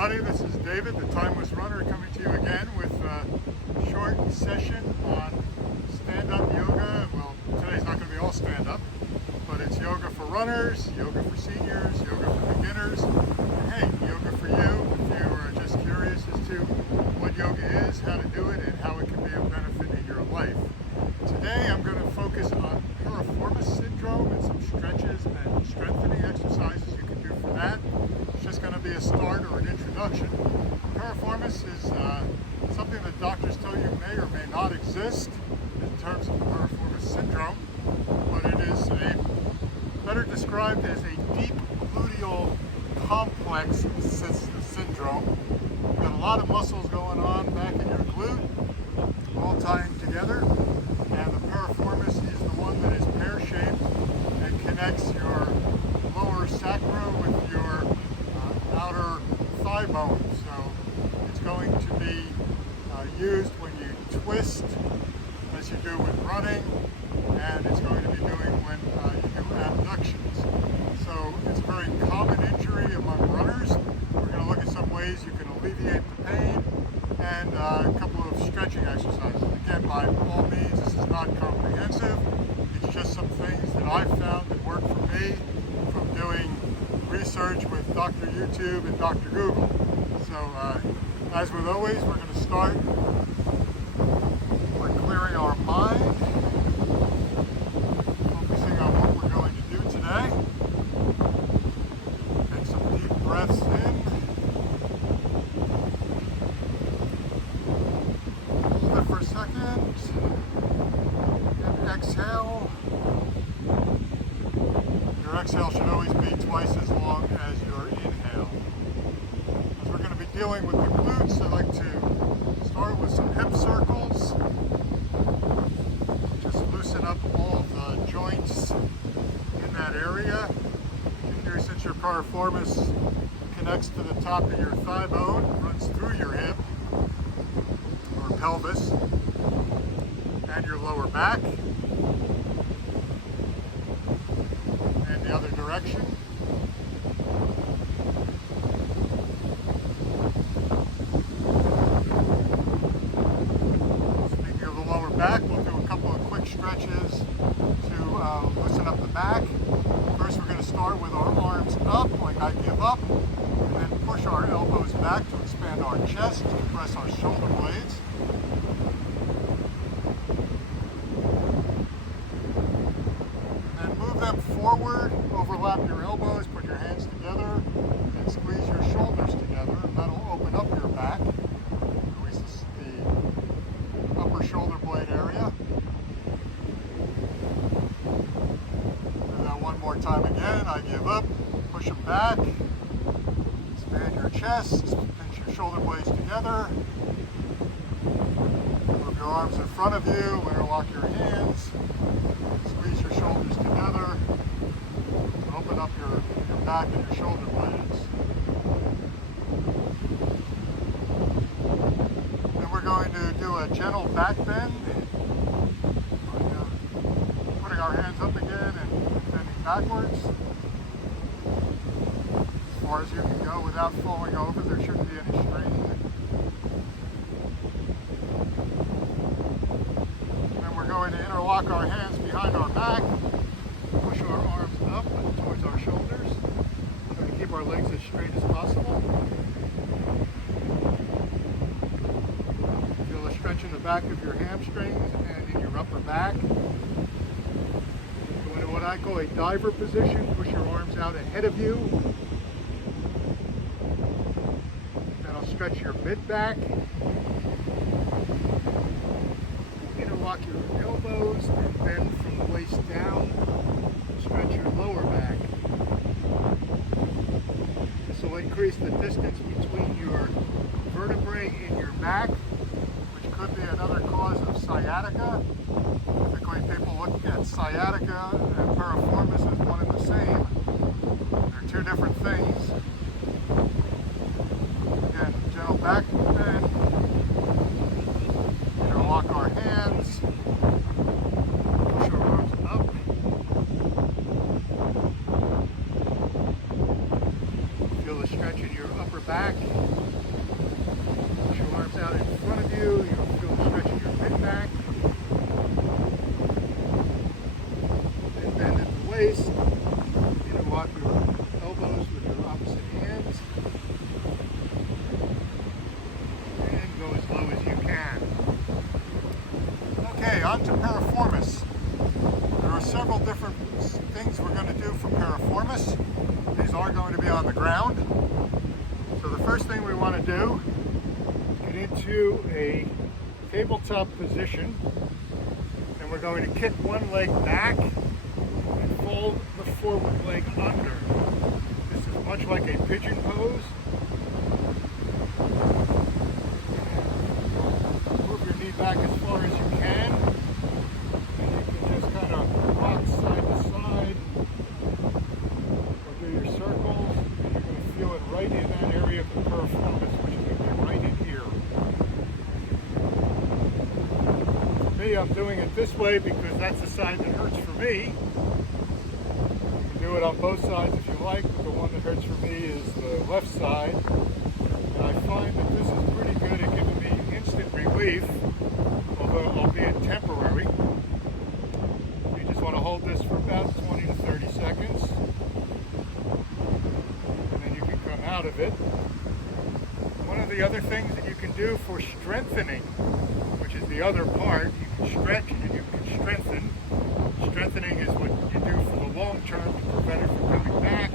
everybody, this is David, the Timeless Runner, coming to you again with a short session on stand-up yoga. Well, today's not going to be all stand-up, but it's yoga for runners, yoga for seniors, yoga for beginners, and hey, yoga for you if you are just curious as to what yoga is, how to do it, and how it can be of benefit in your life. Today I'm going to focus on Piriformis Syndrome and some stretches and strengthening exercises you can do for that. It's just going to be a start or an introduction. Piriformis is something that doctors tell you may or may not exist in terms of Piriformis Syndrome, but it is better described as a deep gluteal complex syndrome. You've got a lot of muscles going on back in your glute, all tying together, and the piriformis is the one that is pear-shaped and connects your lower sacrum with your outer thigh bone. So it's going to be used when you twist, as you do with running, and it's going to be doing when you do abductions. So it's a very common injury among runners. We're going to look at some ways you can alleviate the pain and a couple of stretching exercises. Again, by all means, this is not comprehensive. It's just some things that I've found that work for me from doing research with Dr. YouTube and Dr. Google. So, as with always, we're going to start by clearing our mind, focusing on what we're going to do today. Take some deep breaths in. Hold it for a second. And exhale. Your exhale should always be twice as long as your inhale. As we're going to be dealing with the glutes, I'd like to start with some hip circles. Just loosen up all the joints in that area. Here, since your piriformis connects to the top of your thigh bone, runs through your hip or pelvis and your lower back, and the other direction. Speaking of the lower back, we'll do a couple of quick stretches to loosen up the back. First, we're going to start with our arms up, like I give up, and then push our elbows back to expand our chest, compress our shoulder blades. And then move them forward, overlap your elbows, put your hands together, and squeeze your shoulders together, and that'll open up your back, release the upper shoulder blade area. One more time again, I give up, push them back, expand your chest, pinch your shoulder blades together, move your arms in front of you, interlock your hands, squeeze your shoulders together, open up your back and your shoulder blades. Then we're going to do a gentle back bend, putting our hands up again and backwards as far as you can go without falling over. There shouldn't be any strain. Then we're going to interlock our hands behind our back, push our arms up and towards our shoulders, try to keep our legs as straight as possible. Feel a stretch in the back of your hamstrings and in your upper back. What I call a diver position. Push your arms out ahead of you. That'll stretch your mid back. Interlock your elbows and bend from the waist down. Stretch your lower back. This will increase the distance between your vertebrae in your back, which could be another cause of sciatica. Typically, people look at sciatica and piriformis as one and the same. They're two different things. Again, gentle back bend. Interlock our hands. Push our arms up. Feel the stretch in your upper back. Push your arms out in front of you. You'll feel the stretch in your mid-back. Then bend at the waist. Interlock your elbows with your opposite hands. And go as low as you can. Okay, on to piriformis. There are several different things we're going to do for piriformis. These are going to be on the ground. So the first thing we want to do is get into a tabletop position, and we're going to kick one leg back and fold the forward leg under. This is much like a pigeon pose. Move your knee back as far as you can. And you can just kind of rock side to side or do your circles. And you're going to feel it right in that area of the piriformis, which is going to be right in here. For me, I'm doing it this way because that's the side that hurts for me. You can do it on both sides if you like, but the one that hurts for me is the left side. And I find that this is pretty good at giving me instant relief, although albeit temporary. You just want to hold this for about 20 to 30 seconds, and then you can come out of it. One of the other things that you can do for strengthening, which is the other part, you can stretch and you can strengthen. Strengthening is what you do for the long term to prevent it from coming back.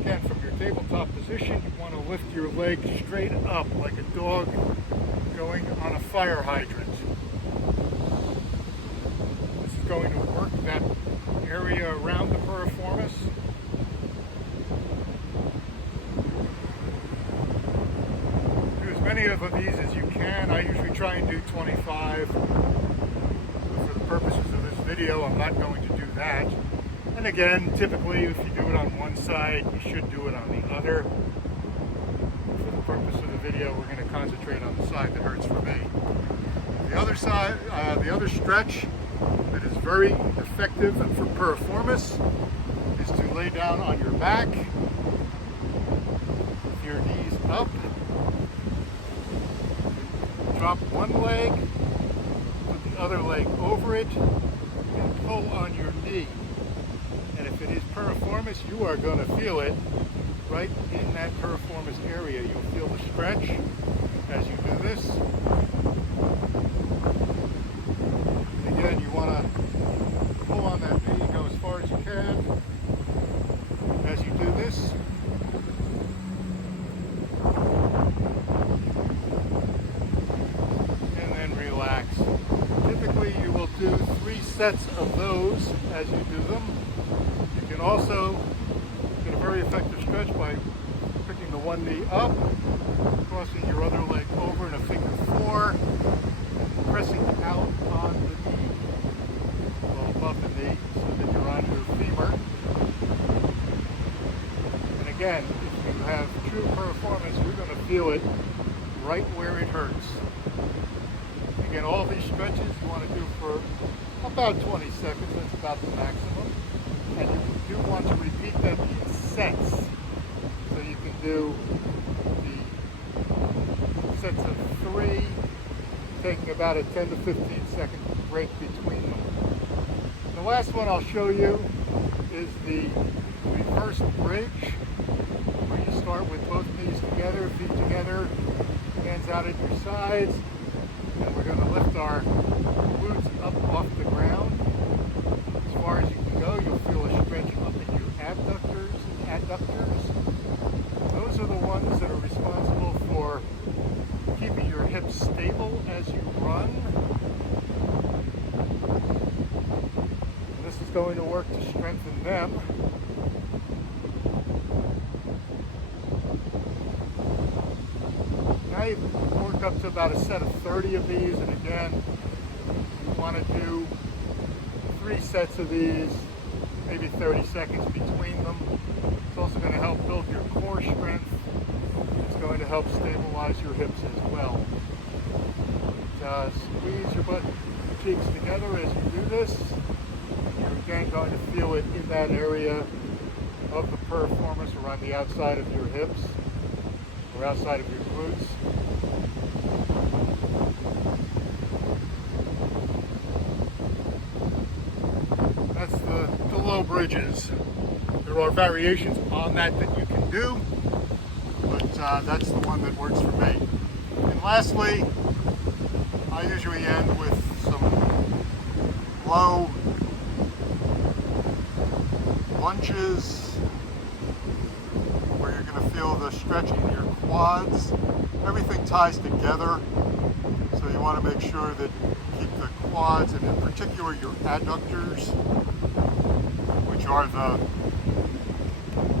Again, from your tabletop position, you want to lift your leg straight up like a dog going on a fire hydrant. This is going to work that area around the piriformis. Do as many of these as you can. I usually try and do 25. But for the purposes of this video, I'm not going to do that. And again, typically if you do it on one side, you should do it on the other. For the purpose of the video, we're going to concentrate on the side that hurts for me. The other side, the other stretch that is very effective for piriformis is to lay down on your back with your knees up. Drop one leg, put the other leg over it, and pull on your knee. And if it is piriformis, you are going to feel it right in that piriformis area. You'll feel the stretch as you do this. And again, you want to pull on that knee, go as far as you can as you do this. And then relax. Typically, you will do 3 sets of those as you do them. You can also get a very effective stretch by picking the one knee up, crossing your other leg over in a figure 4, and pressing out on the knee, well above the knee, so that you're on your femur. And again, if you have true piriformis, you're going to feel it right where it hurts. Again, all these stretches you want to do for about 20 seconds, that's about the maximum. And you do want to repeat them in sets. So you can do the sets of 3, taking about a 10 to 15 second break between them. The last one I'll show you is the reverse bridge, where you start with both knees together, feet together, hands out at your sides, and we're going to lift our glutes up off the ground. As far as you can go, you'll feel a stretch up in your abductors and adductors. Those are the ones that are responsible for keeping your hips stable as you run. And this is going to work to strengthen them. Now you've worked up to about a set of 30 of these, and again, you want to do 3 sets of these, maybe 30 seconds between them. It's also going to help build your core strength. It's going to help stabilize your hips as well. Squeeze your butt cheeks together as you do this. You're again going to feel it in that area of the piriformis or on the outside of your hips. or outside of your glutes. That's the low bridges. There are variations on that you can do, but that's the one that works for me. And lastly, I usually end with some low lunges where you're going to feel the stretch in your quads. Everything ties together, so you want to make sure that you keep the quads, and in particular your adductors, which are the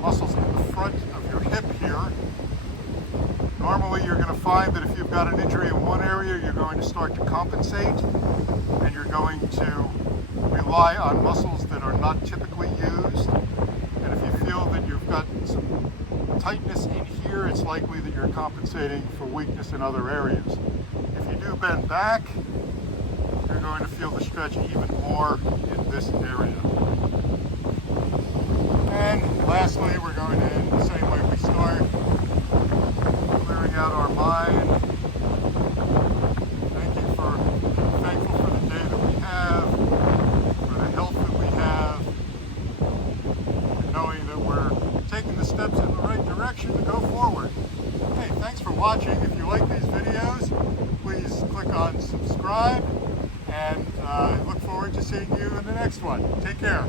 muscles in the front of your hip here. Normally you're going to find that if you've got an injury in one area, you're going to start to compensate, and you're going to rely on muscles that are not typically used. And if you feel that you've got some tightness in here, it's likely that you're compensating for weakness in other areas. If you do bend back, you're going to feel the stretch even more in this area. And lastly, we're going to end the same way we start, clearing out our mind. Thankful for the day that we have, for the health that we have, and knowing that we're taking the steps in the right direction to go forward. Hey, thanks for watching. If you like these videos, please click on subscribe, and I look forward to seeing you in the next one. Take care.